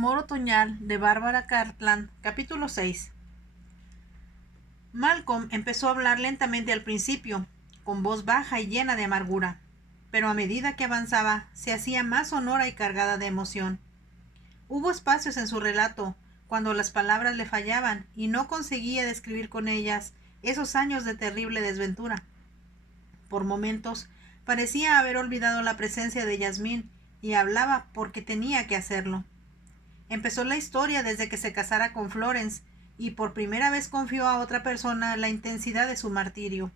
Amor otoñal de Bárbara Cartland, capítulo 6. Malcolm empezó a hablar lentamente al principio, con voz baja y llena de amargura, pero a medida que avanzaba se hacía más sonora y cargada de emoción. Hubo espacios en su relato cuando las palabras le fallaban y no conseguía describir con ellas esos años de terrible desventura. Por momentos parecía haber olvidado la presencia de Yasmín y hablaba porque tenía que hacerlo. Empezó la historia desde que se casara con Florence y por primera vez confió a otra persona la intensidad de su martirio.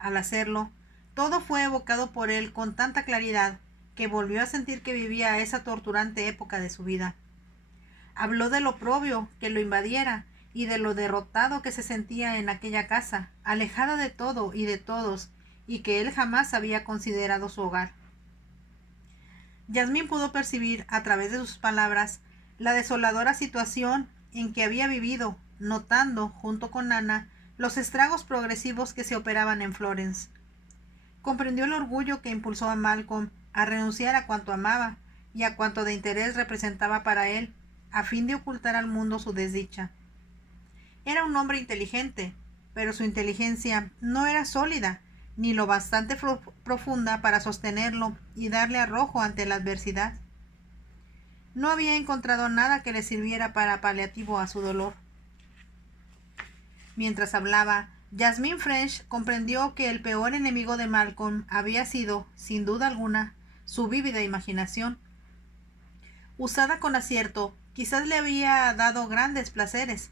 Al hacerlo, todo fue evocado por él con tanta claridad que volvió a sentir que vivía esa torturante época de su vida. Habló del oprobio que lo invadiera y de lo derrotado que se sentía en aquella casa, alejada de todo y de todos, y que él jamás había considerado su hogar. Yasmín pudo percibir, a través de sus palabras, la desoladora situación en que había vivido, notando, junto con Ana, los estragos progresivos que se operaban en Florence. Comprendió el orgullo que impulsó a Malcolm a renunciar a cuanto amaba y a cuanto de interés representaba para él, a fin de ocultar al mundo su desdicha. Era un hombre inteligente, pero su inteligencia no era sólida, ni lo bastante profunda para sostenerlo y darle arrojo ante la adversidad. No había encontrado nada que le sirviera para paliativo a su dolor. Mientras hablaba, Jasmine French comprendió que el peor enemigo de Malcolm había sido, sin duda alguna, su vívida imaginación. Usada con acierto, quizás le había dado grandes placeres,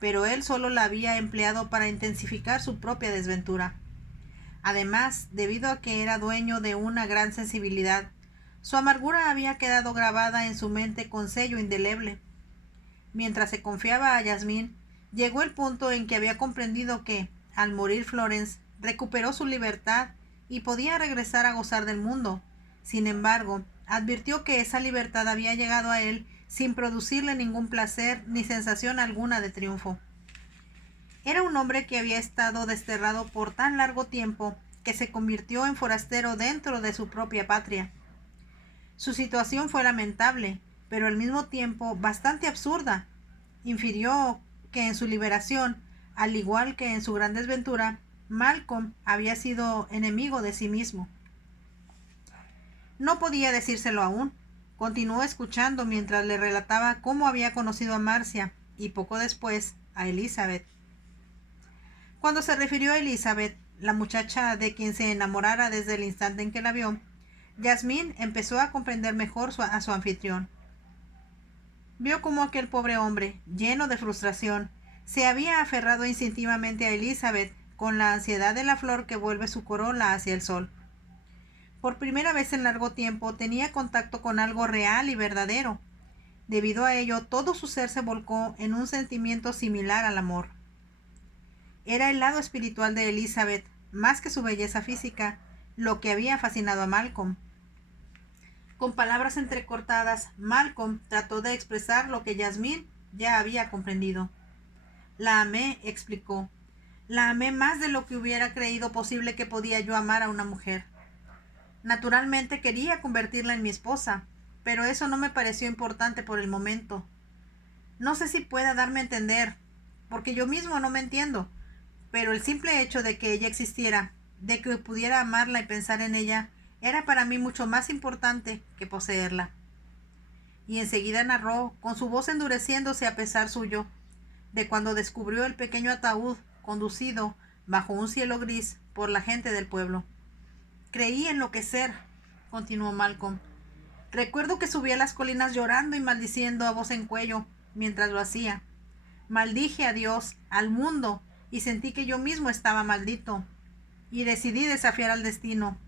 pero él solo la había empleado para intensificar su propia desventura. Además, debido a que era dueño de una gran sensibilidad, su amargura había quedado grabada en su mente con sello indeleble. Mientras se confiaba a Yasmín, llegó el punto en que había comprendido que, al morir Florence, recuperó su libertad y podía regresar a gozar del mundo. Sin embargo, advirtió que esa libertad había llegado a él sin producirle ningún placer ni sensación alguna de triunfo. Era un hombre que había estado desterrado por tan largo tiempo que se convirtió en forastero dentro de su propia patria. Su situación fue lamentable, pero al mismo tiempo bastante absurda. Infirió que en su liberación, al igual que en su gran desventura, Malcolm había sido enemigo de sí mismo. No podía decírselo aún. Continuó escuchando mientras le relataba cómo había conocido a Marcia y poco después a Elizabeth. Cuando se refirió a Elizabeth, la muchacha de quien se enamorara desde el instante en que la vio, Yasmín empezó a comprender mejor a su anfitrión. Vio cómo aquel pobre hombre, lleno de frustración, se había aferrado instintivamente a Elizabeth con la ansiedad de la flor que vuelve su corola hacia el sol. Por primera vez en largo tiempo tenía contacto con algo real y verdadero. Debido a ello, todo su ser se volcó en un sentimiento similar al amor. Era el lado espiritual de Elizabeth, más que su belleza física, lo que había fascinado a Malcolm. Con palabras entrecortadas, Malcolm trató de expresar lo que Yasmín ya había comprendido. La amé, explicó. La amé más de lo que hubiera creído posible que podía yo amar a una mujer. Naturalmente quería convertirla en mi esposa, pero eso no me pareció importante por el momento. No sé si pueda darme a entender, porque yo mismo no me entiendo, pero el simple hecho de que ella existiera, de que pudiera amarla y pensar en ella, era para mí mucho más importante que poseerla. Y enseguida narró, con su voz endureciéndose a pesar suyo, de cuando descubrió el pequeño ataúd conducido bajo un cielo gris por la gente del pueblo. Creí enloquecer, continuó Malcolm. Recuerdo que subí a las colinas llorando y maldiciendo a voz en cuello mientras lo hacía. Maldije a Dios, al mundo, y sentí que yo mismo estaba maldito. Y decidí desafiar al destino.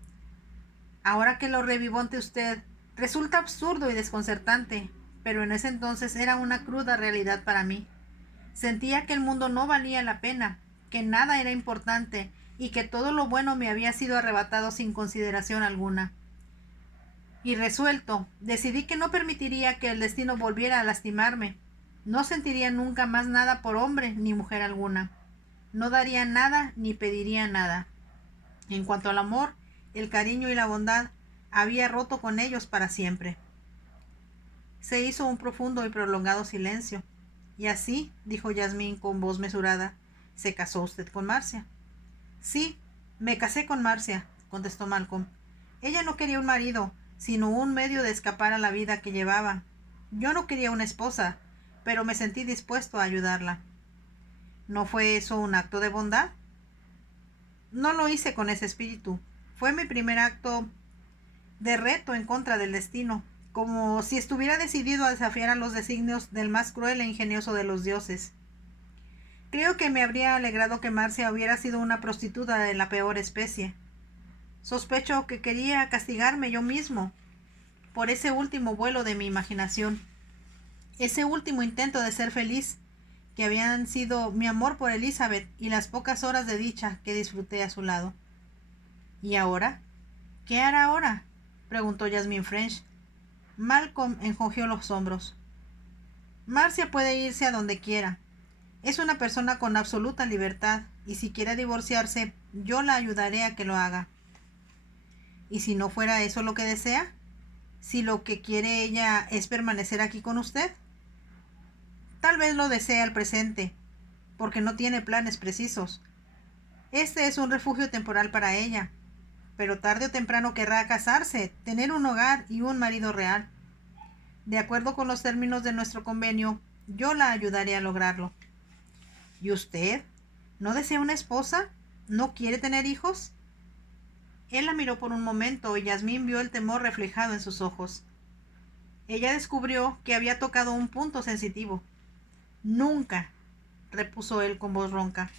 Ahora que lo revivo ante usted, resulta absurdo y desconcertante, pero en ese entonces era una cruda realidad para mí. Sentía que el mundo no valía la pena, que nada era importante y que todo lo bueno me había sido arrebatado sin consideración alguna. Y resuelto, decidí que no permitiría que el destino volviera a lastimarme. No sentiría nunca más nada por hombre ni mujer alguna. No daría nada ni pediría nada. En cuanto al amor, el cariño y la bondad, había roto con ellos para siempre. Se hizo un profundo y prolongado silencio. Y así, dijo Yasmín con voz mesurada, ¿se casó usted con Marcia? Sí, me casé con Marcia, contestó Malcolm. Ella no quería un marido, sino un medio de escapar a la vida que llevaba. Yo no quería una esposa, pero me sentí dispuesto a ayudarla. ¿No fue eso un acto de bondad? No lo hice con ese espíritu. Fue mi primer acto de reto en contra del destino, como si estuviera decidido a desafiar a los designios del más cruel e ingenioso de los dioses. Creo que me habría alegrado que Marcia hubiera sido una prostituta de la peor especie. Sospecho que quería castigarme yo mismo por ese último vuelo de mi imaginación, ese último intento de ser feliz, que habían sido mi amor por Elizabeth y las pocas horas de dicha que disfruté a su lado. ¿Y ahora? ¿Qué hará ahora?, preguntó Jasmine French. Malcolm encogió los hombros. Marcia puede irse a donde quiera. Es una persona con absoluta libertad, y si quiere divorciarse, yo la ayudaré a que lo haga. ¿Y si no fuera eso lo que desea? ¿Si lo que quiere ella es permanecer aquí con usted? Tal vez lo desee al presente, porque no tiene planes precisos. Este es un refugio temporal para ella, pero tarde o temprano querrá casarse, tener un hogar y un marido real. De acuerdo con los términos de nuestro convenio, yo la ayudaré a lograrlo. ¿Y usted? ¿No desea una esposa? ¿No quiere tener hijos? Él la miró por un momento y Yasmín vio el temor reflejado en sus ojos. Ella descubrió que había tocado un punto sensitivo. Nunca, repuso él con voz ronca.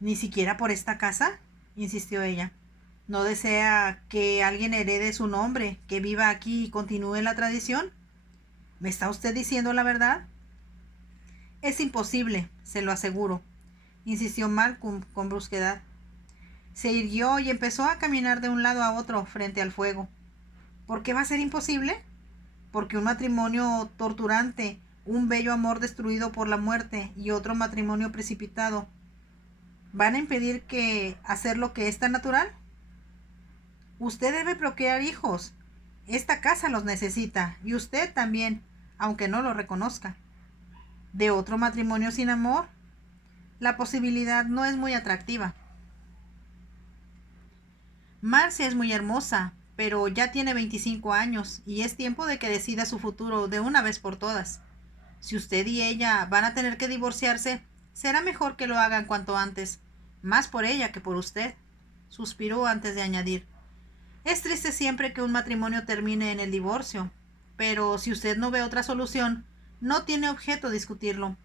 ¿Ni siquiera por esta casa?, insistió ella. ¿No desea que alguien herede su nombre, que viva aquí y continúe la tradición? ¿Me está usted diciendo la verdad? Es imposible, se lo aseguro, insistió Malcolm con brusquedad. Se irguió y empezó a caminar de un lado a otro frente al fuego. ¿Por qué va a ser imposible? Porque un matrimonio torturante, un bello amor destruido por la muerte y otro matrimonio precipitado, ¿van a impedir hacer lo que es tan natural? Usted debe procrear hijos. Esta casa los necesita, y usted también, aunque no lo reconozca. ¿De otro matrimonio sin amor? La posibilidad no es muy atractiva. Marcia es muy hermosa, pero ya tiene 25 años, y es tiempo de que decida su futuro de una vez por todas. Si usted y ella van a tener que divorciarse, será mejor que lo hagan cuanto antes, más por ella que por usted, suspiró antes de añadir. Es triste siempre que un matrimonio termine en el divorcio, pero si usted no ve otra solución, no tiene objeto discutirlo.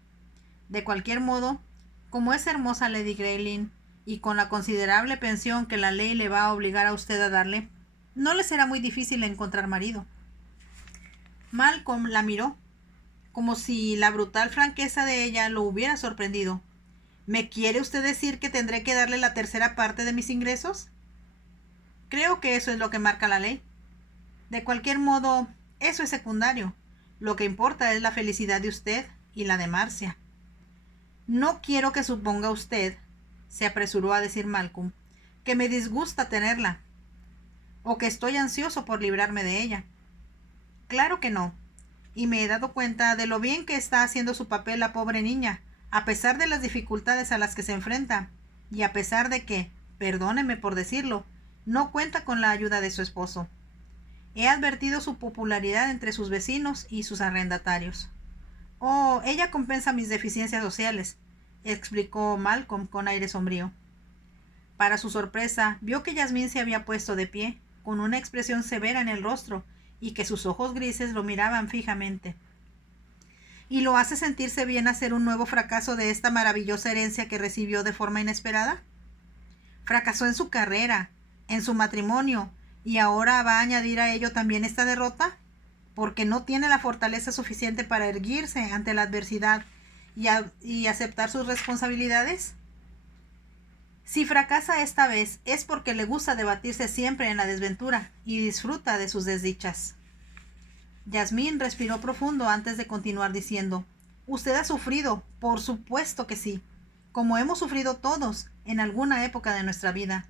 De cualquier modo, como es hermosa Lady Greylin, y con la considerable pensión que la ley le va a obligar a usted a darle, no le será muy difícil encontrar marido. Malcolm la miró, como si la brutal franqueza de ella lo hubiera sorprendido. ¿Me quiere usted decir que tendré que darle la tercera parte de mis ingresos? Creo que eso es lo que marca la ley. De cualquier modo, eso es secundario. Lo que importa es la felicidad de usted y la de Marcia. No quiero que suponga usted, se apresuró a decir Malcolm, que me disgusta tenerla, o que estoy ansioso por librarme de ella. Claro que no, y me he dado cuenta de lo bien que está haciendo su papel la pobre niña, a pesar de las dificultades a las que se enfrenta, y a pesar de que, perdóneme por decirlo, no cuenta con la ayuda de su esposo. He advertido su popularidad entre sus vecinos y sus arrendatarios. Oh, ella compensa mis deficiencias sociales, explicó Malcolm con aire sombrío. Para su sorpresa, vio que Yasmín se había puesto de pie, con una expresión severa en el rostro, y que sus ojos grises lo miraban fijamente. ¿Y lo hace sentirse bien hacer un nuevo fracaso de esta maravillosa herencia que recibió de forma inesperada? Fracasó en su carrera, en su matrimonio, y ahora va a añadir a ello también esta derrota, porque no tiene la fortaleza suficiente para erguirse ante la adversidad y aceptar sus responsabilidades. Si fracasa esta vez es porque le gusta debatirse siempre en la desventura y disfruta de sus desdichas. Yasmín respiró profundo antes de continuar diciendo: Usted ha sufrido, por supuesto que sí, como hemos sufrido todos en alguna época de nuestra vida.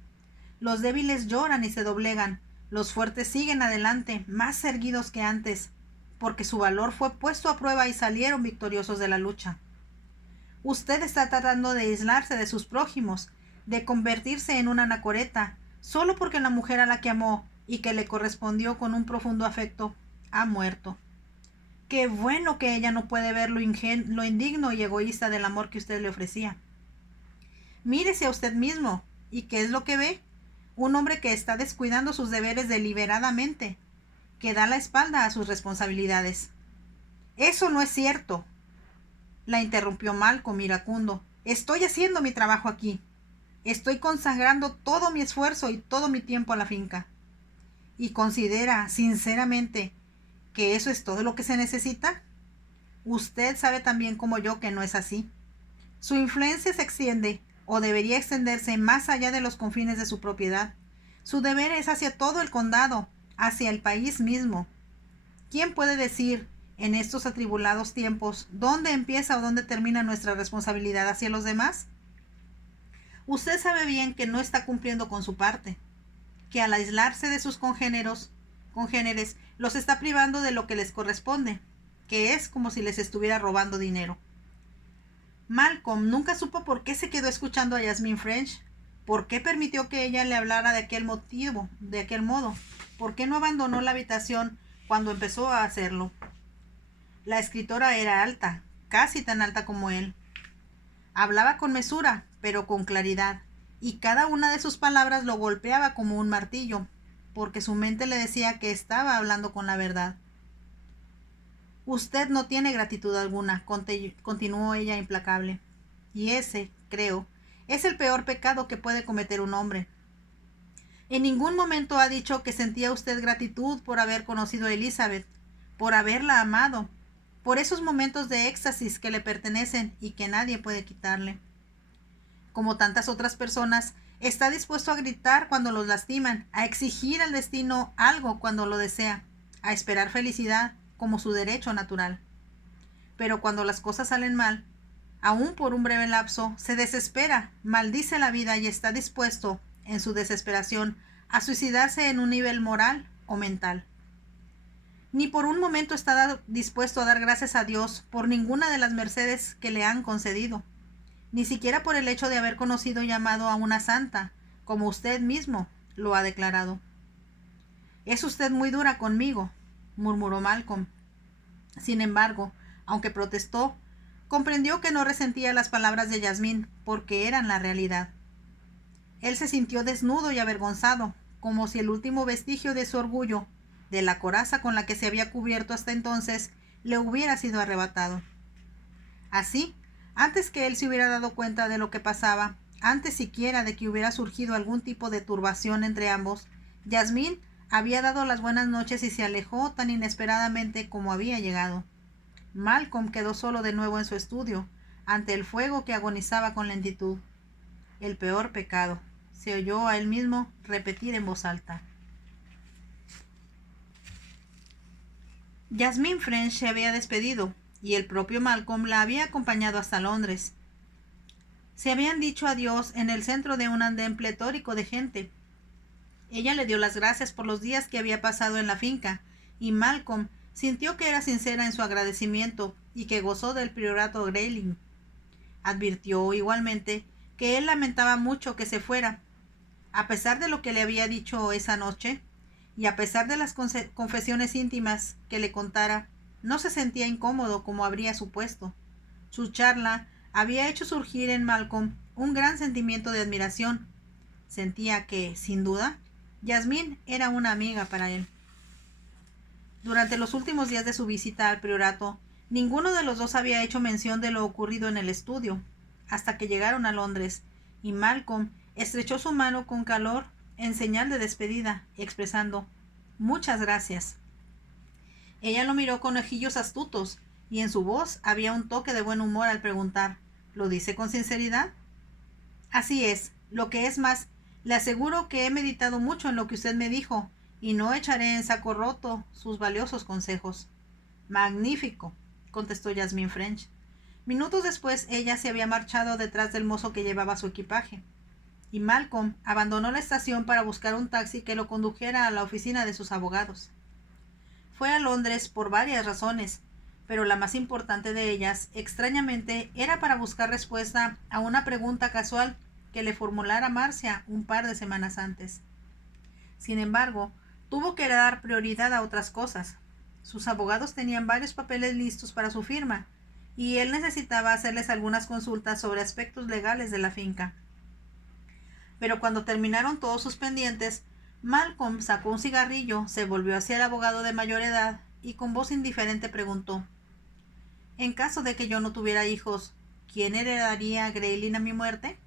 Los débiles lloran y se doblegan, los fuertes siguen adelante, más erguidos que antes, porque su valor fue puesto a prueba y salieron victoriosos de la lucha. Usted está tratando de aislarse de sus prójimos, de convertirse en una anacoreta, solo porque la mujer a la que amó y que le correspondió con un profundo afecto ha muerto. Qué bueno que ella no puede ver lo indigno y egoísta del amor que usted le ofrecía. Mírese a usted mismo. ¿Y qué es lo que ve? Un hombre que está descuidando sus deberes deliberadamente, que da la espalda a sus responsabilidades. Eso no es cierto, la interrumpió Malcolm iracundo. Estoy haciendo mi trabajo aquí. Estoy consagrando todo mi esfuerzo y todo mi tiempo a la finca. ¿Y considera, sinceramente, que eso es todo lo que se necesita? Usted sabe tan bien como yo que no es así. Su influencia se extiende, o debería extenderse más allá de los confines de su propiedad. Su deber es hacia todo el condado, hacia el país mismo. ¿Quién puede decir, en estos atribulados tiempos, dónde empieza o dónde termina nuestra responsabilidad hacia los demás? Usted sabe bien que no está cumpliendo con su parte, que al aislarse de sus congéneres, los está privando de lo que les corresponde, que es como si les estuviera robando dinero. Malcolm nunca supo por qué se quedó escuchando a Jasmine French, por qué permitió que ella le hablara de aquel modo, por qué no abandonó la habitación cuando empezó a hacerlo. La escritora era alta, casi tan alta como él. Hablaba con mesura, pero con claridad, y cada una de sus palabras lo golpeaba como un martillo, porque su mente le decía que estaba hablando con la verdad. Usted no tiene gratitud alguna, continuó ella implacable, y ese, creo, es el peor pecado que puede cometer un hombre. En ningún momento ha dicho que sentía usted gratitud por haber conocido a Elizabeth, por haberla amado, por esos momentos de éxtasis que le pertenecen y que nadie puede quitarle. Como tantas otras personas, está dispuesto a gritar cuando los lastiman, a exigir al destino algo cuando lo desea, a esperar felicidad como su derecho natural. Pero cuando las cosas salen mal, aun por un breve lapso, se desespera, maldice la vida y está dispuesto, en su desesperación, a suicidarse en un nivel moral o mental. Ni por un momento está dispuesto a dar gracias a Dios por ninguna de las mercedes que le han concedido, ni siquiera por el hecho de haber conocido y amado a una santa, como usted mismo lo ha declarado. Es usted muy dura conmigo, murmuró Malcolm. Sin embargo, aunque protestó, comprendió que no resentía las palabras de Jasmine, porque eran la realidad. Él se sintió desnudo y avergonzado, como si el último vestigio de su orgullo, de la coraza con la que se había cubierto hasta entonces, le hubiera sido arrebatado. Así, antes que él se hubiera dado cuenta de lo que pasaba, antes siquiera de que hubiera surgido algún tipo de turbación entre ambos, Jasmine había dado las buenas noches y se alejó tan inesperadamente como había llegado. Malcolm quedó solo de nuevo en su estudio, ante el fuego que agonizaba con lentitud. El peor pecado, se oyó a él mismo repetir en voz alta. Jasmine French se había despedido, y el propio Malcolm la había acompañado hasta Londres. Se habían dicho adiós en el centro de un andén pletórico de gente. Ella le dio las gracias por los días que había pasado en la finca, y Malcolm sintió que era sincera en su agradecimiento y que gozó del priorato Grayling. Advirtió igualmente que él lamentaba mucho que se fuera, a pesar de lo que le había dicho esa noche, y a pesar de las confesiones íntimas que le contara, no se sentía incómodo como habría supuesto. Su charla había hecho surgir en Malcolm un gran sentimiento de admiración. Sentía que, sin duda, Jasmine era una amiga para él. Durante los últimos días de su visita al priorato, ninguno de los dos había hecho mención de lo ocurrido en el estudio, hasta que llegaron a Londres, y Malcolm estrechó su mano con calor en señal de despedida, expresando «Muchas gracias». Ella lo miró con ojillos astutos, y en su voz había un toque de buen humor al preguntar «¿Lo dice con sinceridad?» «Así es. Lo que es más, le aseguro que he meditado mucho en lo que usted me dijo, y no echaré en saco roto sus valiosos consejos». «Magnífico», contestó Jasmine French. Minutos después ella se había marchado detrás del mozo que llevaba su equipaje, y Malcolm abandonó la estación para buscar un taxi que lo condujera a la oficina de sus abogados. fue a Londres por varias razones, pero la más importante de ellas, extrañamente, era para buscar respuesta a una pregunta casual que le formulara Marcia un par de semanas antes. Sin embargo, tuvo que dar prioridad a otras cosas. Sus abogados tenían varios papeles listos para su firma, y él necesitaba hacerles algunas consultas sobre aspectos legales de la finca. Pero cuando terminaron todos sus pendientes, Malcolm sacó un cigarrillo, se volvió hacia el abogado de mayor edad y con voz indiferente preguntó: «En caso de que yo no tuviera hijos, ¿quién heredaría a Greylin a mi muerte?»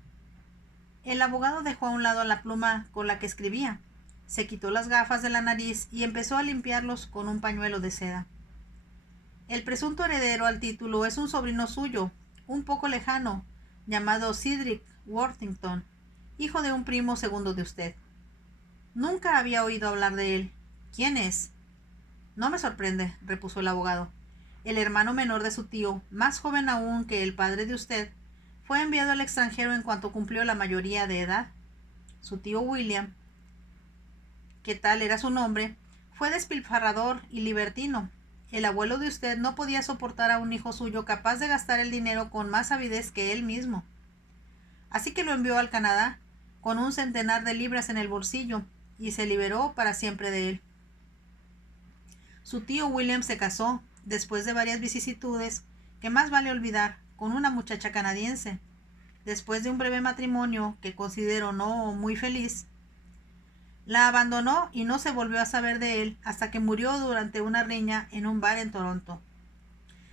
El abogado dejó a un lado la pluma con la que escribía, se quitó las gafas de la nariz y empezó a limpiarlos con un pañuelo de seda. «El presunto heredero al título es un sobrino suyo, un poco lejano, llamado Cedric Worthington, hijo de un primo segundo de usted». «Nunca había oído hablar de él. ¿Quién es?» «No me sorprende», repuso el abogado. «El hermano menor de su tío, más joven aún que el padre de usted, fue enviado al extranjero en cuanto cumplió la mayoría de edad. Su tío William, que tal era su nombre, fue despilfarrador y libertino. El abuelo de usted no podía soportar a un hijo suyo capaz de gastar el dinero con más avidez que él mismo. Así que lo envió al Canadá, con un centenar de libras en el bolsillo, y se liberó para siempre de él. Su tío William se casó, después de varias vicisitudes, que más vale olvidar, con una muchacha canadiense. Después de un breve matrimonio que considero no muy feliz, la abandonó y no se volvió a saber de él hasta que murió durante una riña en un bar en Toronto.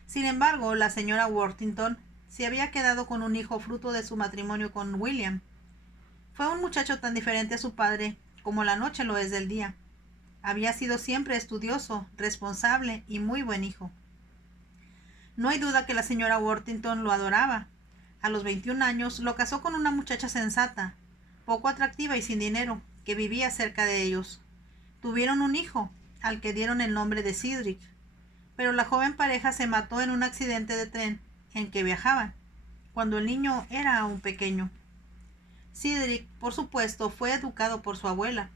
Sin embargo, la señora Worthington se había quedado con un hijo fruto de su matrimonio con William. Fue un muchacho tan diferente a su padre como la noche lo es del día. Había sido siempre estudioso, responsable y muy buen hijo. No hay duda que la señora Worthington lo adoraba. A los 21 años lo casó con una muchacha sensata, poco atractiva y sin dinero, que vivía cerca de ellos. Tuvieron un hijo, al que dieron el nombre de Cedric, pero la joven pareja se mató en un accidente de tren en que viajaban, cuando el niño era aún pequeño. Cedric, por supuesto, fue educado por su abuela,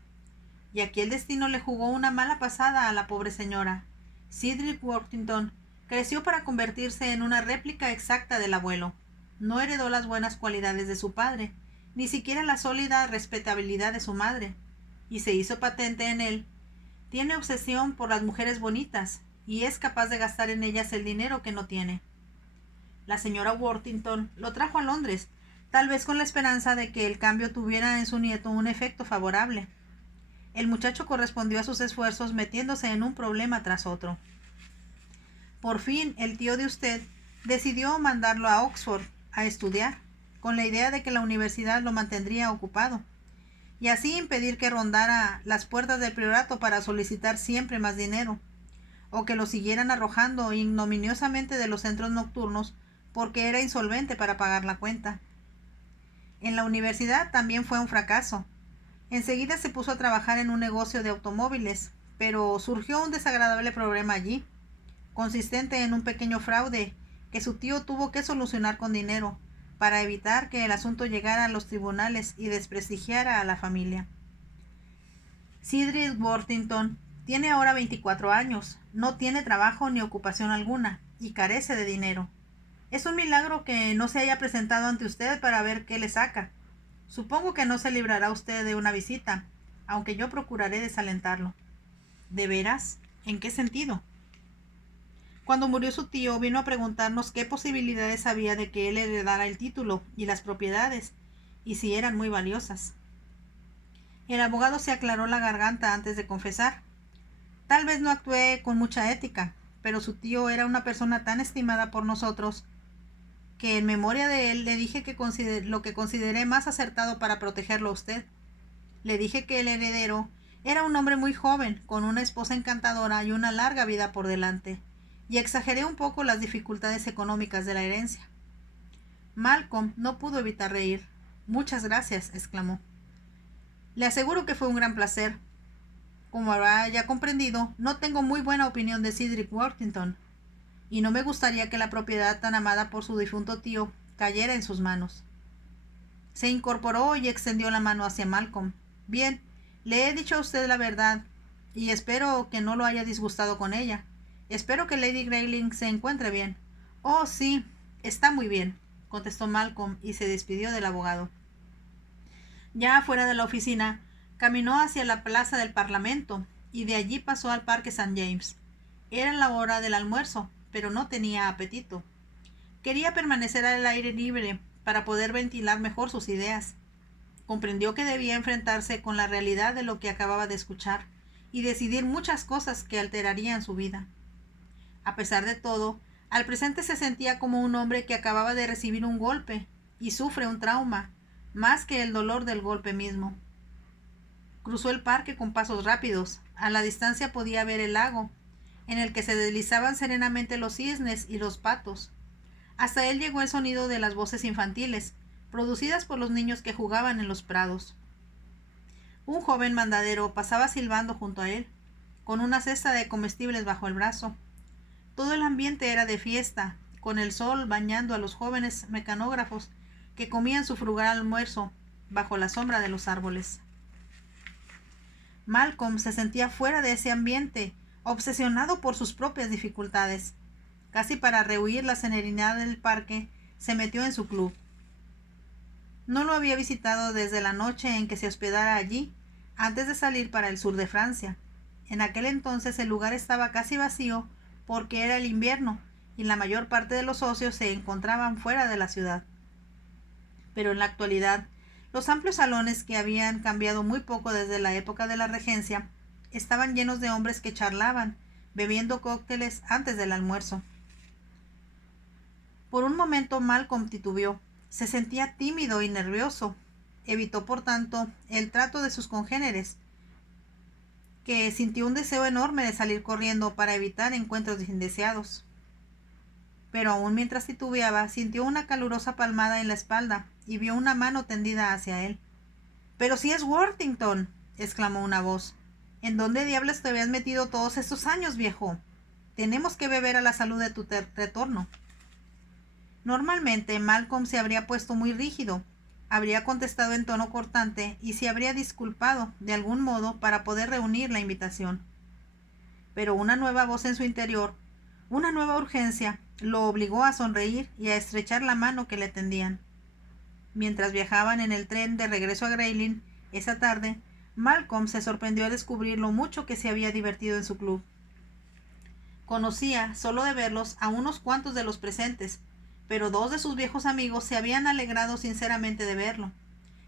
y aquí el destino le jugó una mala pasada a la pobre señora. Cedric Worthington creció para convertirse en una réplica exacta del abuelo. No heredó las buenas cualidades de su padre, ni siquiera la sólida respetabilidad de su madre, y se hizo patente en él. Tiene obsesión por las mujeres bonitas, y es capaz de gastar en ellas el dinero que no tiene. La señora Worthington lo trajo a Londres, tal vez con la esperanza de que el cambio tuviera en su nieto un efecto favorable. El muchacho correspondió a sus esfuerzos metiéndose en un problema tras otro. Por fin, el tío de usted decidió mandarlo a Oxford a estudiar, con la idea de que la universidad lo mantendría ocupado, y así impedir que rondara las puertas del priorato para solicitar siempre más dinero, o que lo siguieran arrojando ignominiosamente de los centros nocturnos porque era insolvente para pagar la cuenta. En la universidad también fue un fracaso. Enseguida se puso a trabajar en un negocio de automóviles, pero surgió un desagradable problema allí, consistente en un pequeño fraude que su tío tuvo que solucionar con dinero, para evitar que el asunto llegara a los tribunales y desprestigiara a la familia. Cedric Worthington tiene ahora 24 años, no tiene trabajo ni ocupación alguna, y carece de dinero. Es un milagro que no se haya presentado ante usted para ver qué le saca. Supongo que no se librará usted de una visita, aunque yo procuraré desalentarlo. ¿De veras? ¿En qué sentido? Cuando murió su tío, vino a preguntarnos qué posibilidades había de que él heredara el título y las propiedades, y si eran muy valiosas. El abogado se aclaró la garganta antes de confesar. Tal vez no actué con mucha ética, pero su tío era una persona tan estimada por nosotros que en memoria de él le dije que lo que consideré más acertado para protegerlo a usted. Le dije que el heredero era un hombre muy joven, con una esposa encantadora y una larga vida por delante, y exageré un poco las dificultades económicas de la herencia. Malcolm no pudo evitar reír. «Muchas gracias», exclamó. «Le aseguro que fue un gran placer. Como habrá ya comprendido, no tengo muy buena opinión de Cedric Worthington, y no me gustaría que la propiedad tan amada por su difunto tío cayera en sus manos». Se incorporó y extendió la mano hacia Malcolm. «Bien, le he dicho a usted la verdad, y espero que no lo haya disgustado con ella. Espero que Lady Grayling se encuentre bien. Oh, sí, está muy bien, contestó Malcolm y se despidió del abogado. Ya fuera de la oficina, caminó hacia la plaza del Parlamento y de allí pasó al Parque St. James. Era la hora del almuerzo, pero no tenía apetito. Quería permanecer al aire libre para poder ventilar mejor sus ideas. Comprendió que debía enfrentarse con la realidad de lo que acababa de escuchar y decidir muchas cosas que alterarían su vida. A pesar de todo, al presente se sentía como un hombre que acababa de recibir un golpe y sufre un trauma, más que el dolor del golpe mismo. Cruzó el parque con pasos rápidos. A la distancia podía ver el lago, en el que se deslizaban serenamente los cisnes y los patos. Hasta él llegó el sonido de las voces infantiles, producidas por los niños que jugaban en los prados. Un joven mandadero pasaba silbando junto a él, con una cesta de comestibles bajo el brazo. Todo el ambiente era de fiesta, con el sol bañando a los jóvenes mecanógrafos que comían su frugal almuerzo bajo la sombra de los árboles. Malcolm se sentía fuera de ese ambiente, obsesionado por sus propias dificultades. Casi para rehuir la serenidad del parque, se metió en su club. No lo había visitado desde la noche en que se hospedara allí, antes de salir para el sur de Francia. En aquel entonces el lugar estaba casi vacío porque era el invierno y la mayor parte de los socios se encontraban fuera de la ciudad. Pero en la actualidad, los amplios salones, que habían cambiado muy poco desde la época de la regencia, estaban llenos de hombres que charlaban, bebiendo cócteles antes del almuerzo. Por un momento Malcolm titubeó. Se sentía tímido y nervioso. Evitó, por tanto, el trato de sus congéneres, que sintió un deseo enorme de salir corriendo para evitar encuentros indeseados. Pero aún mientras titubeaba, sintió una calurosa palmada en la espalda y vio una mano tendida hacia él. —¡Pero si es Worthington! —exclamó una voz. —¿En dónde diablos te habías metido todos estos años, viejo? Tenemos que beber a la salud de tu retorno. Normalmente Malcolm se habría puesto muy rígido, habría contestado en tono cortante y se habría disculpado de algún modo para poder reunir la invitación. Pero una nueva voz en su interior, una nueva urgencia, lo obligó a sonreír y a estrechar la mano que le tendían. Mientras viajaban en el tren de regreso a Grayling esa tarde, Malcolm se sorprendió al descubrir lo mucho que se había divertido en su club. Conocía, solo de verlos, a unos cuantos de los presentes, pero dos de sus viejos amigos se habían alegrado sinceramente de verlo.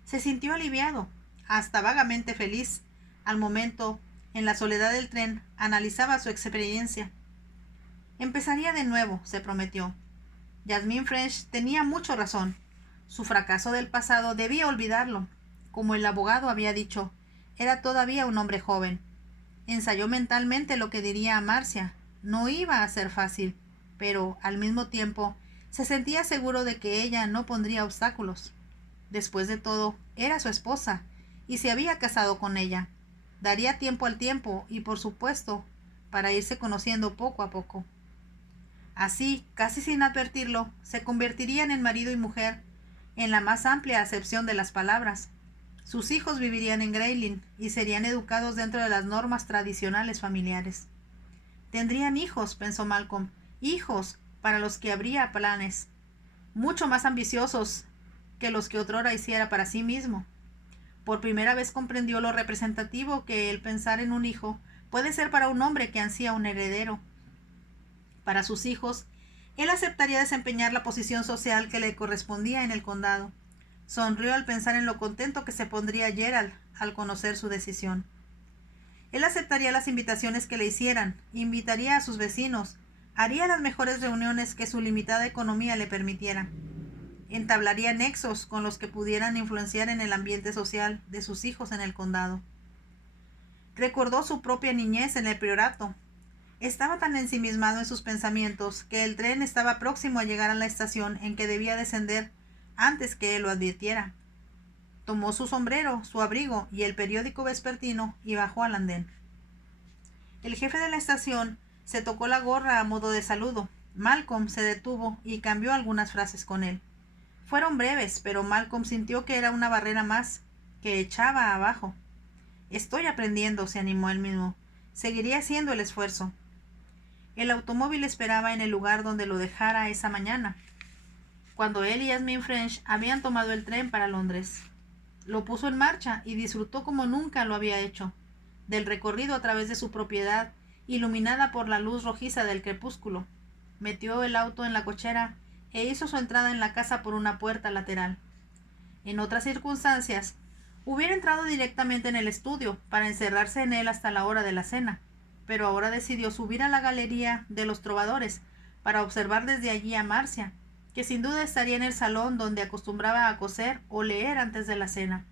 Se sintió aliviado, hasta vagamente feliz. Al momento, en la soledad del tren, analizaba su experiencia. Empezaría de nuevo, se prometió. Jasmine French tenía mucha razón. Su fracaso del pasado debía olvidarlo. Como el abogado había dicho, era todavía un hombre joven. Ensayó mentalmente lo que diría a Marcia. No iba a ser fácil, pero, al mismo tiempo, se sentía seguro de que ella no pondría obstáculos. Después de todo, era su esposa, y se había casado con ella. Daría tiempo al tiempo y, por supuesto, para irse conociendo poco a poco. Así, casi sin advertirlo, se convertirían en marido y mujer, en la más amplia acepción de las palabras. Sus hijos vivirían en Grayling y serían educados dentro de las normas tradicionales familiares. Tendrían hijos, pensó Malcolm, hijos para los que habría planes, mucho más ambiciosos que los que otrora hiciera para sí mismo. Por primera vez comprendió lo representativo que el pensar en un hijo puede ser para un hombre que ansía un heredero. Para sus hijos, él aceptaría desempeñar la posición social que le correspondía en el condado. Sonrió al pensar en lo contento que se pondría Gerald al conocer su decisión. Él aceptaría las invitaciones que le hicieran, invitaría a sus vecinos, haría las mejores reuniones que su limitada economía le permitiera. Entablaría nexos con los que pudieran influenciar en el ambiente social de sus hijos en el condado. Recordó su propia niñez en el priorato. Estaba tan ensimismado en sus pensamientos que el tren estaba próximo a llegar a la estación en que debía descender antes que él lo advirtiera. Tomó su sombrero, su abrigo y el periódico vespertino y bajó al andén. El jefe de la estación se tocó la gorra a modo de saludo. Malcolm se detuvo y cambió algunas frases con él. Fueron breves, pero Malcolm sintió que era una barrera más, que echaba abajo. Estoy aprendiendo, se animó él mismo. Seguiría haciendo el esfuerzo. El automóvil esperaba en el lugar donde lo dejara esa mañana, cuando él y Yasmin French habían tomado el tren para Londres. Lo puso en marcha y disfrutó como nunca lo había hecho, del recorrido a través de su propiedad, iluminada por la luz rojiza del crepúsculo. Metió el auto en la cochera e hizo su entrada en la casa por una puerta lateral. En otras circunstancias, hubiera entrado directamente en el estudio para encerrarse en él hasta la hora de la cena, pero ahora decidió subir a la galería de los trovadores para observar desde allí a Marcia, que sin duda estaría en el salón donde acostumbraba a coser o leer antes de la cena.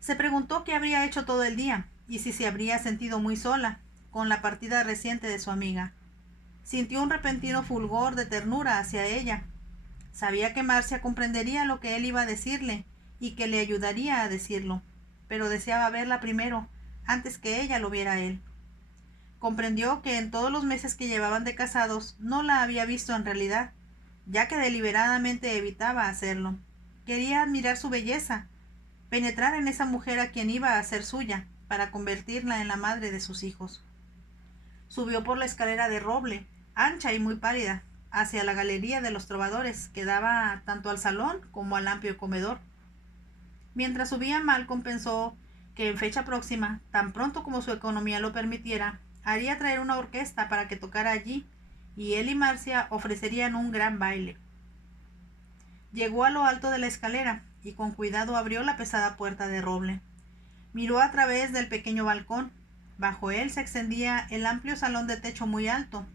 Se preguntó qué habría hecho todo el día y si se habría sentido muy sola con la partida reciente de su amiga. Sintió un repentino fulgor de ternura hacia ella. Sabía que Marcia comprendería lo que él iba a decirle y que le ayudaría a decirlo, pero deseaba verla primero, antes que ella lo viera a él. Comprendió que en todos los meses que llevaban de casados no la había visto en realidad, ya que deliberadamente evitaba hacerlo. Quería admirar su belleza, penetrar en esa mujer a quien iba a ser suya, para convertirla en la madre de sus hijos. Subió por la escalera de roble, ancha y muy pálida, hacia la galería de los trovadores, que daba tanto al salón como al amplio comedor. Mientras subía, Malcolm pensó que en fecha próxima, tan pronto como su economía lo permitiera, haría traer una orquesta para que tocara allí, y él y Marcia ofrecerían un gran baile. Llegó a lo alto de la escalera y con cuidado abrió la pesada puerta de roble. Miró a través del pequeño balcón. Bajo él se extendía el amplio salón de techo muy alto,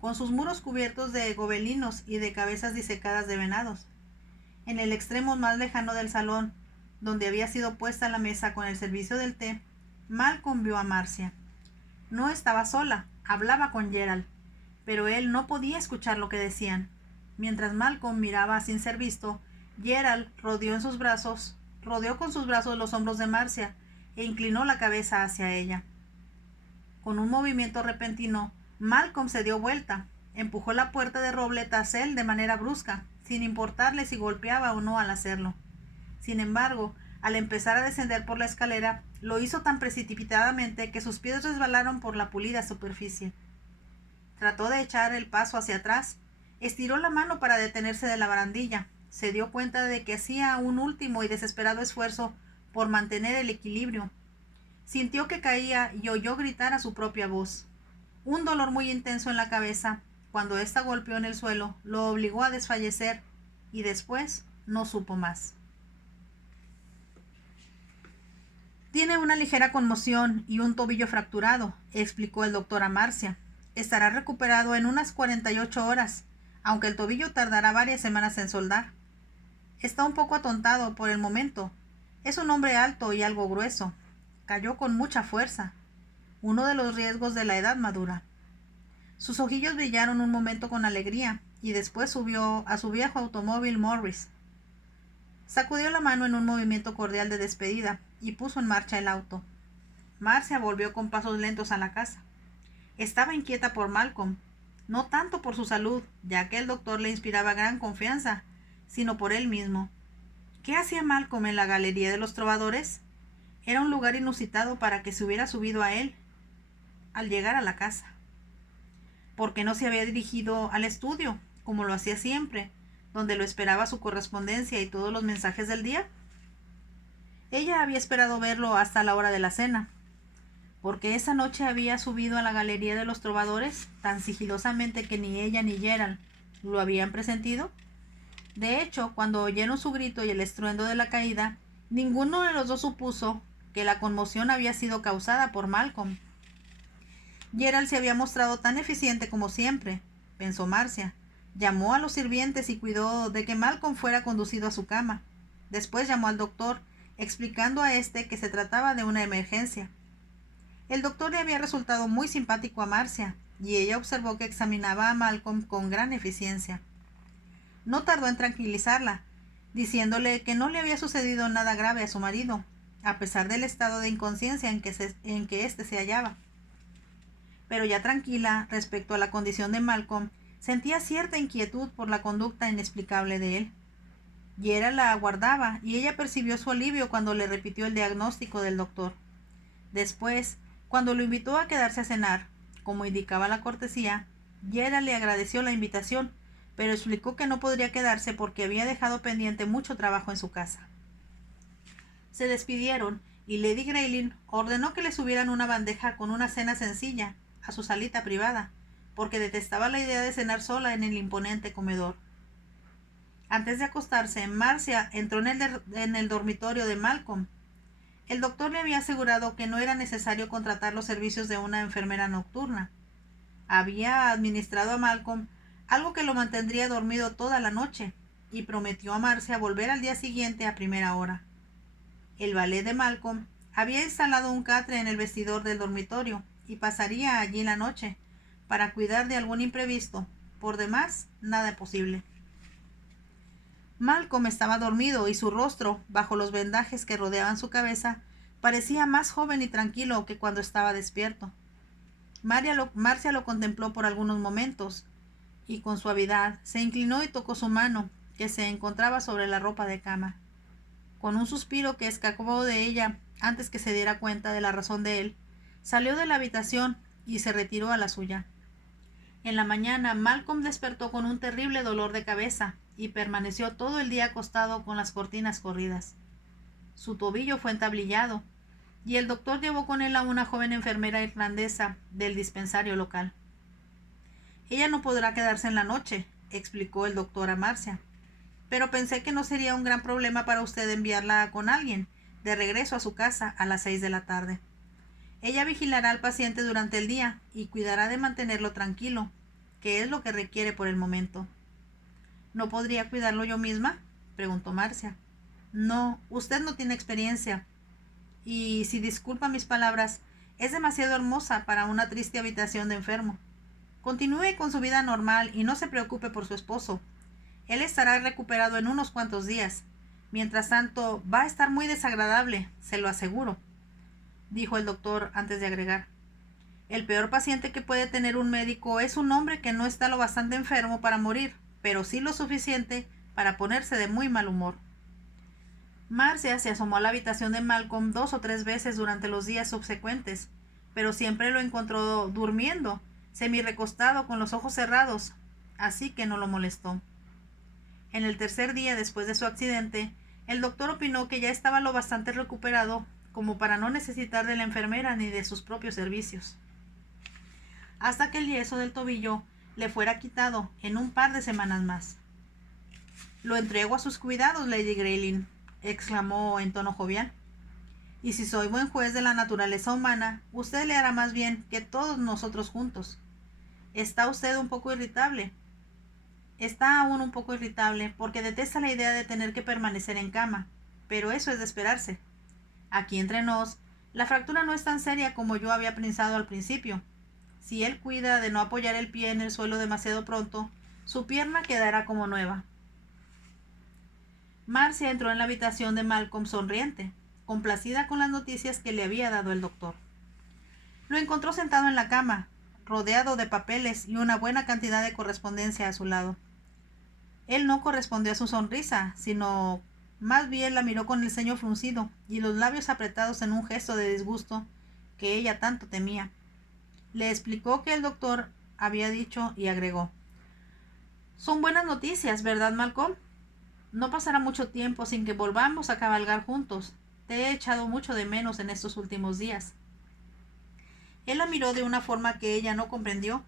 con sus muros cubiertos de gobelinos y de cabezas disecadas de venados. En el extremo más lejano del salón, donde había sido puesta la mesa con el servicio del té, Malcolm vio a Marcia. No estaba sola, hablaba con Gerald, pero él no podía escuchar lo que decían. Mientras Malcolm miraba sin ser visto, Gerald rodeó con sus brazos los hombros de Marcia e inclinó la cabeza hacia ella. Con un movimiento repentino, Malcolm se dio vuelta, empujó la puerta de roble tras él de manera brusca, sin importarle si golpeaba o no al hacerlo. Sin embargo, al empezar a descender por la escalera, lo hizo tan precipitadamente que sus pies resbalaron por la pulida superficie. Trató de echar el paso hacia atrás, estiró la mano para detenerse de la barandilla, se dio cuenta de que hacía un último y desesperado esfuerzo por mantener el equilibrio. Sintió que caía y oyó gritar a su propia voz. Un dolor muy intenso en la cabeza, cuando ésta golpeó en el suelo, lo obligó a desfallecer y después no supo más. Tiene una ligera conmoción y un tobillo fracturado, explicó el doctor a Marcia. Estará recuperado en unas 48 horas, aunque el tobillo tardará varias semanas en soldar. Está un poco atontado por el momento. Es un hombre alto y algo grueso. Cayó con mucha fuerza. Uno de los riesgos de la edad madura. Sus ojillos brillaron un momento con alegría y después subió a su viejo automóvil Morris. Sacudió la mano en un movimiento cordial de despedida y puso en marcha el auto. Marcia volvió con pasos lentos a la casa. Estaba inquieta por Malcolm, no tanto por su salud, ya que el doctor le inspiraba gran confianza, sino por él mismo. ¿Qué hacía Malcolm en la galería de los trovadores? Era un lugar inusitado para que se hubiera subido a él al llegar a la casa. ¿Por qué no se había dirigido al estudio, como lo hacía siempre, donde lo esperaba su correspondencia y todos los mensajes del día? Ella había esperado verlo hasta la hora de la cena. ¿Por qué esa noche había subido a la galería de los trovadores tan sigilosamente que ni ella ni Gerald lo habían presentido? De hecho, cuando oyeron su grito y el estruendo de la caída, ninguno de los dos supuso que la conmoción había sido causada por Malcolm. Gerald se había mostrado tan eficiente como siempre, pensó Marcia. Llamó a los sirvientes y cuidó de que Malcolm fuera conducido a su cama. Después llamó al doctor, explicando a éste que se trataba de una emergencia. El doctor le había resultado muy simpático a Marcia, y ella observó que examinaba a Malcolm con gran eficiencia. No tardó en tranquilizarla, diciéndole que no le había sucedido nada grave a su marido, a pesar del estado de inconsciencia en que éste se hallaba. Pero ya tranquila respecto a la condición de Malcolm, sentía cierta inquietud por la conducta inexplicable de él. Gerald la aguardaba y ella percibió su alivio cuando le repitió el diagnóstico del doctor. Después, Cuando lo invitó a quedarse a cenar, como indicaba la cortesía, Yera le agradeció la invitación, pero explicó que no podría quedarse porque había dejado pendiente mucho trabajo en su casa. Se despidieron y Lady Greylin ordenó que le subieran una bandeja con una cena sencilla a su salita privada, porque detestaba la idea de cenar sola en el imponente comedor. Antes de acostarse, Marcia entró en el dormitorio de Malcolm. El doctor le había asegurado que no era necesario contratar los servicios de una enfermera nocturna. Había administrado a Malcolm algo que lo mantendría dormido toda la noche, y prometió a Marcia volver al día siguiente a primera hora. El valet de Malcolm había instalado un catre en el vestidor del dormitorio y pasaría allí la noche para cuidar de algún imprevisto. Por demás, nada posible. Malcolm estaba dormido y su rostro, bajo los vendajes que rodeaban su cabeza, parecía más joven y tranquilo que cuando estaba despierto. Marcia lo contempló por algunos momentos y con suavidad se inclinó y tocó su mano, que se encontraba sobre la ropa de cama. Con un suspiro que escapó de ella antes que se diera cuenta de la razón de él, salió de la habitación y se retiró a la suya. En la mañana, Malcolm despertó con un terrible dolor de cabeza y permaneció todo el día acostado con las cortinas corridas. Su tobillo fue entablillado, y el doctor llevó con él a una joven enfermera irlandesa del dispensario local. «Ella no podrá quedarse en la noche», explicó el doctor a Marcia, «pero pensé que no sería un gran problema para usted enviarla con alguien de regreso a su casa a las 6 de la tarde. Ella vigilará al paciente durante el día y cuidará de mantenerlo tranquilo, que es lo que requiere por el momento». «¿No podría cuidarlo yo misma?», preguntó Marcia. «No, usted no tiene experiencia. Y, si disculpa mis palabras, es demasiado hermosa para una triste habitación de enfermo. Continúe con su vida normal y no se preocupe por su esposo. Él estará recuperado en unos cuantos días. Mientras tanto, va a estar muy desagradable, se lo aseguro», dijo el doctor antes de agregar: «El peor paciente que puede tener un médico es un hombre que no está lo bastante enfermo para morir, pero sí lo suficiente para ponerse de muy mal humor». Marcia se asomó a la habitación de Malcolm 2 o 3 veces durante los días subsecuentes, pero siempre lo encontró durmiendo, semi-recostado con los ojos cerrados, así que no lo molestó. En el tercer día después de su accidente, el doctor opinó que ya estaba lo bastante recuperado como para no necesitar de la enfermera ni de sus propios servicios, hasta que el yeso del tobillo le fuera quitado en un par de semanas más. «Lo entrego a sus cuidados, Lady Greylin», exclamó en tono jovial, «y si soy buen juez de la naturaleza humana, usted le hará más bien que todos nosotros juntos. Está usted un poco irritable. Está aún un poco irritable porque detesta la idea de tener que permanecer en cama, pero eso es de esperarse. Aquí entre nos, la fractura no es tan seria como yo había pensado al principio. Si él cuida de no apoyar el pie en el suelo demasiado pronto, su pierna quedará como nueva». Marcia entró en la habitación de Malcolm sonriente, complacida con las noticias que le había dado el doctor. Lo encontró sentado en la cama, rodeado de papeles y una buena cantidad de correspondencia a su lado. Él no correspondió a su sonrisa, sino más bien la miró con el ceño fruncido y los labios apretados en un gesto de disgusto que ella tanto temía. Le explicó que el doctor había dicho y agregó: «Son buenas noticias, ¿verdad, Malcolm? No pasará mucho tiempo sin que volvamos a cabalgar juntos. Te he echado mucho de menos en estos últimos días». Él la miró de una forma que ella no comprendió,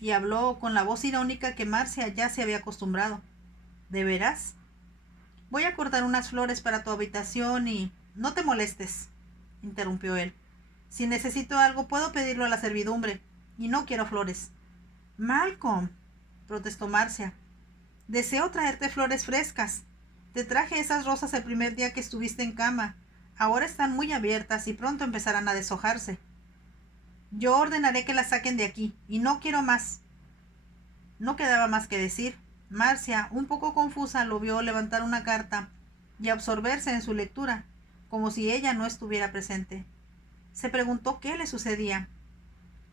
y habló con la voz irónica que Marcia ya se había acostumbrado. «¿De veras? Voy a cortar unas flores para tu habitación y... No te molestes», interrumpió él. «Si necesito algo puedo pedirlo a la servidumbre, y no quiero flores». «Malcolm», protestó Marcia, «deseo traerte flores frescas. Te traje esas rosas el primer día que estuviste en cama. Ahora están muy abiertas y pronto empezarán a deshojarse. Yo ordenaré que las saquen de aquí, y no quiero más». No quedaba más que decir. Marcia, un poco confusa, lo vio levantar una carta y absorberse en su lectura, como si ella no estuviera presente. Se preguntó qué le sucedía.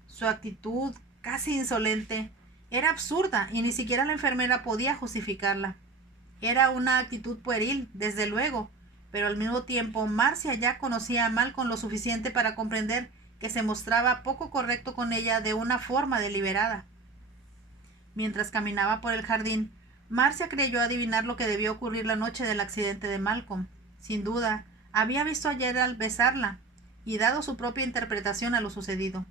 Su actitud, casi insolente, era absurda y ni siquiera la enfermera podía justificarla. Era una actitud pueril, desde luego, pero al mismo tiempo Marcia ya conocía a Malcolm lo suficiente para comprender que se mostraba poco correcto con ella de una forma deliberada. Mientras caminaba por el jardín, Marcia creyó adivinar lo que debió ocurrir la noche del accidente de Malcolm. Sin duda, había visto a Gerald besarla y dado su propia interpretación a lo sucedido.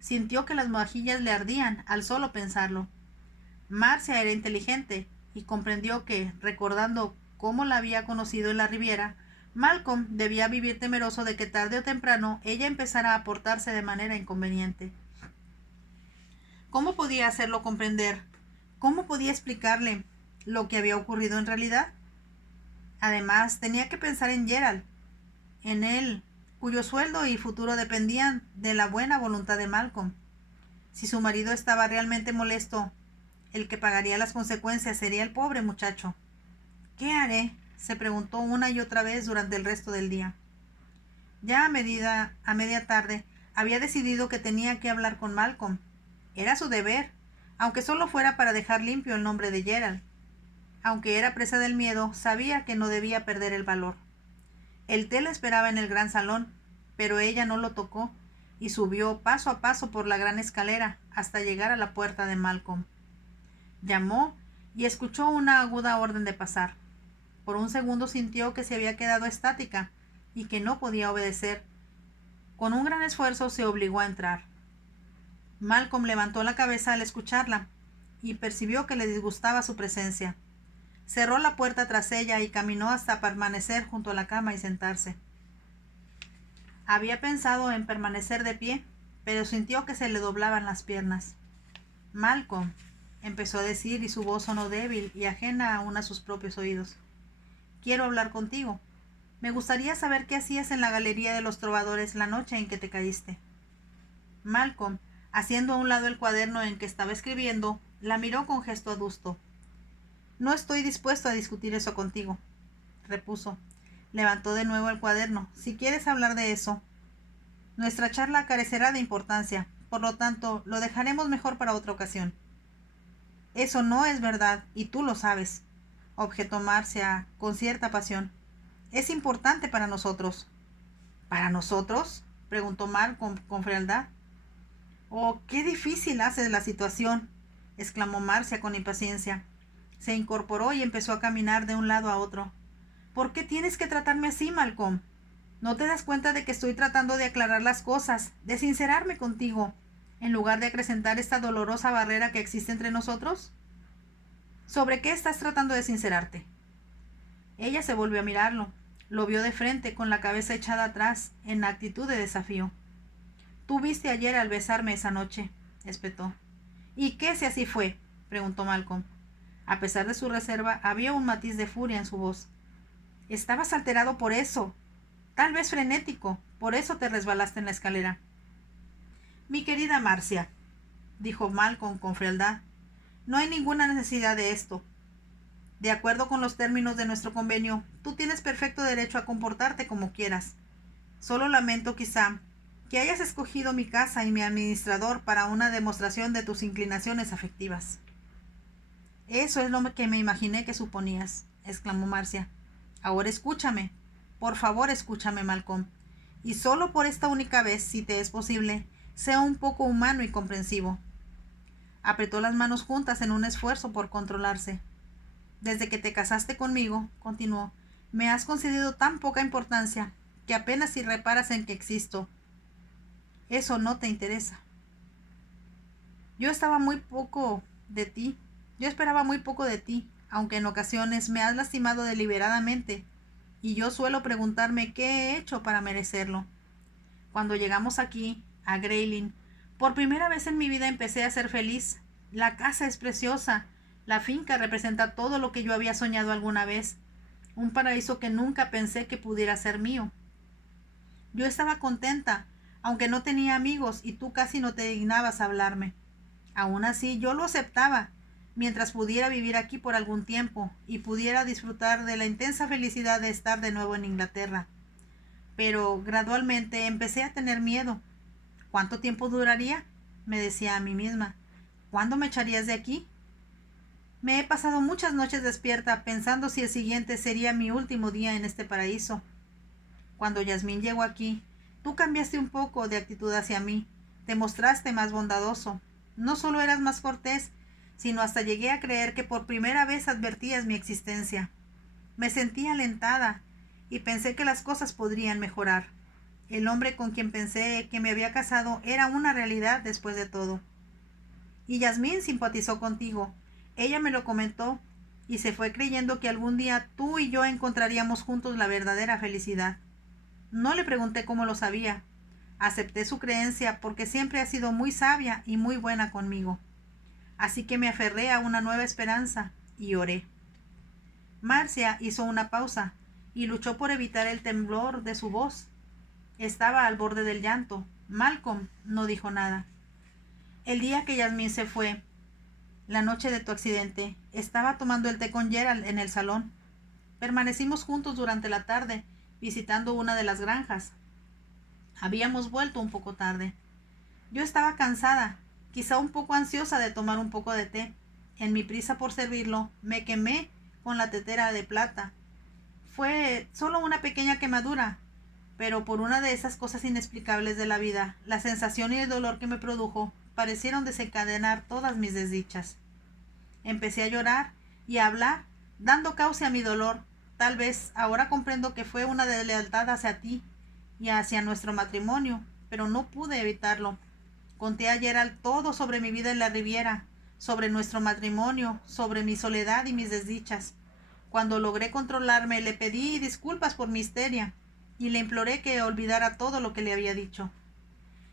Sintió que las mejillas le ardían al solo pensarlo. Marcia era inteligente y comprendió que, recordando cómo la había conocido en la Riviera, Malcolm debía vivir temeroso de que tarde o temprano ella empezara a portarse de manera inconveniente. ¿Cómo podía hacerlo comprender? ¿Cómo podía explicarle lo que había ocurrido en realidad? Además, tenía que pensar en Gerald, en él, cuyo sueldo y futuro dependían de la buena voluntad de Malcolm. Si su marido estaba realmente molesto, el que pagaría las consecuencias sería el pobre muchacho. ¿Qué haré?, se preguntó una y otra vez durante el resto del día. Ya a media tarde, había decidido que tenía que hablar con Malcolm. Era su deber, aunque solo fuera para dejar limpio el nombre de Gerald. Aunque era presa del miedo, sabía que no debía perder el valor. El té la esperaba en el gran salón, pero ella no lo tocó y subió paso a paso por la gran escalera hasta llegar a la puerta de Malcolm. Llamó y escuchó una aguda orden de pasar. Por un segundo sintió que se había quedado estática y que no podía obedecer. Con un gran esfuerzo se obligó a entrar. Malcolm levantó la cabeza al escucharla y percibió que le disgustaba su presencia. Cerró la puerta tras ella y caminó hasta permanecer junto a la cama y sentarse. Había pensado en permanecer de pie, pero sintió que se le doblaban las piernas. Malcolm, empezó a decir, y su voz sonó débil y ajena aún a sus propios oídos. Quiero hablar contigo. Me gustaría saber qué hacías en la galería de los trovadores la noche en que te caíste. Malcolm, haciendo a un lado el cuaderno en que estaba escribiendo, la miró con gesto adusto. No estoy dispuesto a discutir eso contigo, repuso. Levantó de nuevo el cuaderno. Si quieres hablar de eso, nuestra charla carecerá de importancia, por lo tanto, lo dejaremos mejor para otra ocasión. Eso no es verdad, y tú lo sabes, objetó Marcia con cierta pasión. Es importante para nosotros. ¿Para nosotros?, preguntó Malcolm con frialdad. Oh, qué difícil haces la situación, exclamó Marcia con impaciencia. Se incorporó y empezó a caminar de un lado a otro. ¿Por qué tienes que tratarme así, Malcolm? ¿No te das cuenta de que estoy tratando de aclarar las cosas, de sincerarme contigo, en lugar de acrecentar esta dolorosa barrera que existe entre nosotros? ¿Sobre qué estás tratando de sincerarte? Ella se volvió a mirarlo. Lo vio de frente, con la cabeza echada atrás, en actitud de desafío. Tú viste ayer al besarme esa noche, espetó. ¿Y qué si así fue?, preguntó Malcolm. A pesar de su reserva, había un matiz de furia en su voz. Estabas alterado por eso, tal vez frenético, por eso te resbalaste en la escalera. Mi querida Marcia, dijo Malcolm con frialdad, no hay ninguna necesidad de esto. De acuerdo con los términos de nuestro convenio, tú tienes perfecto derecho a comportarte como quieras. Solo lamento, quizá, que hayas escogido mi casa y mi administrador para una demostración de tus inclinaciones afectivas. Eso es lo que me imaginé que suponías, exclamó Marcia. Ahora escúchame. Por favor, escúchame, Malcolm. Y solo por esta única vez, si te es posible, sea un poco humano y comprensivo. Apretó las manos juntas en un esfuerzo por controlarse. Desde que te casaste conmigo, continuó, me has concedido tan poca importancia que apenas si reparas en que existo. Eso no te interesa. Yo esperaba muy poco de ti, aunque en ocasiones me has lastimado deliberadamente, y yo suelo preguntarme qué he hecho para merecerlo. Cuando llegamos aquí, a Grayling, por primera vez en mi vida empecé a ser feliz. La casa es preciosa, la finca representa todo lo que yo había soñado alguna vez, un paraíso que nunca pensé que pudiera ser mío. Yo estaba contenta, aunque no tenía amigos y tú casi no te dignabas a hablarme. Aún así, yo lo aceptaba, mientras pudiera vivir aquí por algún tiempo y pudiera disfrutar de la intensa felicidad de estar de nuevo en Inglaterra. Pero gradualmente empecé a tener miedo. ¿Cuánto tiempo duraría?, me decía a mí misma. ¿Cuándo me echarías de aquí? Me he pasado muchas noches despierta pensando si el siguiente sería mi último día en este paraíso. Cuando Yasmín llegó aquí, Tú cambiaste un poco de actitud hacia mí, te mostraste más bondadoso. No solo eras más cortés, sino hasta llegué a creer que por primera vez advertías mi existencia. Me sentí alentada y pensé que las cosas podrían mejorar. El hombre con quien pensé que me había casado era una realidad después de todo. Y Yasmín simpatizó contigo. Ella me lo comentó y se fue creyendo que algún día tú y yo encontraríamos juntos la verdadera felicidad. No le pregunté cómo lo sabía. Acepté su creencia porque siempre ha sido muy sabia y muy buena conmigo. Así que me aferré a una nueva esperanza y oré. Marcia hizo una pausa y luchó por evitar el temblor de su voz. Estaba al borde del llanto. Malcolm no dijo nada. El día que Yasmín se fue, la noche de tu accidente, estaba tomando el té con Gerald en el salón. Permanecimos juntos durante la tarde, visitando una de las granjas. Habíamos vuelto un poco tarde. Yo estaba cansada, quizá un poco ansiosa de tomar un poco de té. En mi prisa por servirlo, me quemé con la tetera de plata. Fue solo una pequeña quemadura, pero por una de esas cosas inexplicables de la vida, la sensación y el dolor que me produjo parecieron desencadenar todas mis desdichas. Empecé a llorar y a hablar, dando cauce a mi dolor. Tal vez ahora comprendo que fue una deslealtad hacia ti y hacia nuestro matrimonio, pero no pude evitarlo. Conté a Gerald todo sobre mi vida en la Riviera, sobre nuestro matrimonio, sobre mi soledad y mis desdichas. Cuando logré controlarme, le pedí disculpas por mi histeria y le imploré que olvidara todo lo que le había dicho.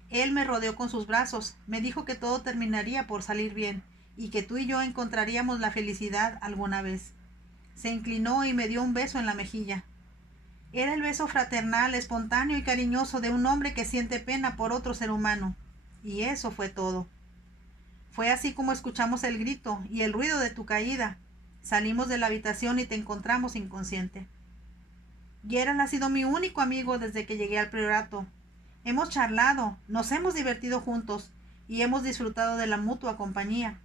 Él me rodeó con sus brazos, me dijo que todo terminaría por salir bien y que tú y yo encontraríamos la felicidad alguna vez. Se inclinó y me dio un beso en la mejilla. Era el beso fraternal, espontáneo y cariñoso de un hombre que siente pena por otro ser humano. Y eso fue todo. Fue así como escuchamos el grito y el ruido de tu caída. Salimos de la habitación y te encontramos inconsciente. Gerald ha sido mi único amigo desde que llegué al priorato. Hemos charlado, nos hemos divertido juntos y hemos disfrutado de la mutua compañía.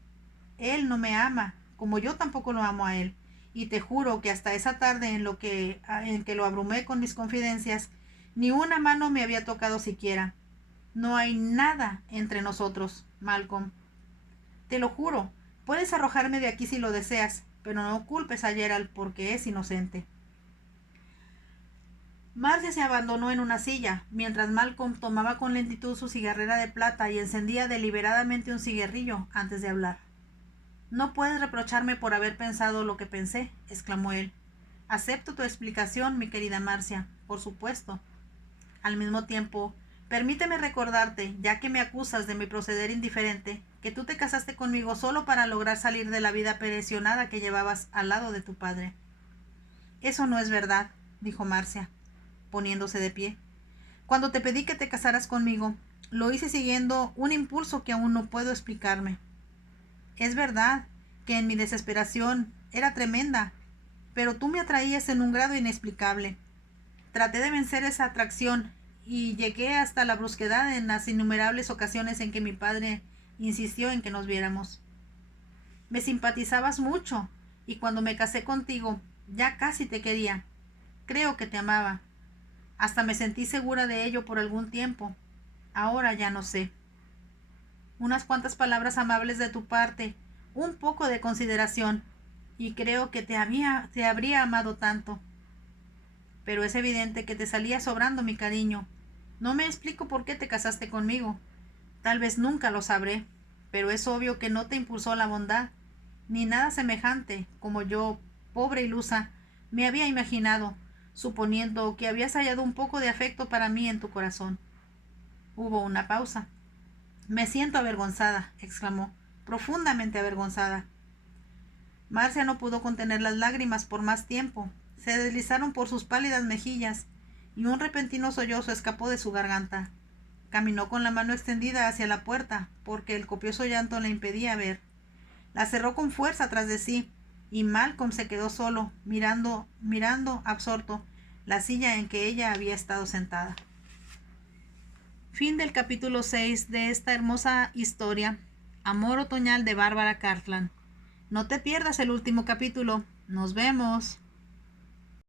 Él no me ama, como yo tampoco lo amo a él, y te juro que hasta esa tarde en que lo abrumé con mis confidencias, ni una mano me había tocado siquiera. No hay nada entre nosotros, Malcolm. Te lo juro, puedes arrojarme de aquí si lo deseas, pero no culpes a Gerald porque es inocente. Marcia se abandonó en una silla, mientras Malcolm tomaba con lentitud su cigarrera de plata y encendía deliberadamente un cigarrillo antes de hablar. No puedes reprocharme por haber pensado lo que pensé, exclamó él. Acepto tu explicación, mi querida Marcia, por supuesto. Al mismo tiempo, permíteme recordarte, ya que me acusas de mi proceder indiferente, que tú te casaste conmigo solo para lograr salir de la vida presionada que llevabas al lado de tu padre. Eso no es verdad, dijo Marcia, poniéndose de pie. Cuando te pedí que te casaras conmigo, lo hice siguiendo un impulso que aún no puedo explicarme. Es verdad que en mi desesperación era tremenda, pero tú me atraías en un grado inexplicable. Traté de vencer esa atracción y llegué hasta la brusquedad en las innumerables ocasiones en que mi padre insistió en que nos viéramos. Me simpatizabas mucho y cuando me casé contigo ya casi te quería. Creo que te amaba. Hasta me sentí segura de ello por algún tiempo. Ahora ya no sé. Unas cuantas palabras amables de tu parte, un poco de consideración, y creo que te habría amado tanto. Pero es evidente que te salía sobrando mi cariño. No me explico por qué te casaste conmigo. Tal vez nunca lo sabré, pero es obvio que no te impulsó la bondad, ni nada semejante, como yo, pobre ilusa, me había imaginado, suponiendo que habías hallado un poco de afecto para mí en tu corazón. Hubo una pausa. Me siento avergonzada, exclamó, profundamente avergonzada. Marcia no pudo contener las lágrimas por más tiempo. Se deslizaron por sus pálidas mejillas y un repentino sollozo escapó de su garganta. Caminó con la mano extendida hacia la puerta, porque el copioso llanto le impedía ver. La cerró con fuerza tras de sí, y Malcolm se quedó solo, mirando absorto la silla en que ella había estado sentada. Fin del capítulo 6 de esta hermosa historia, Amor Otoñal de Bárbara Cartland. No te pierdas el último capítulo. Nos vemos.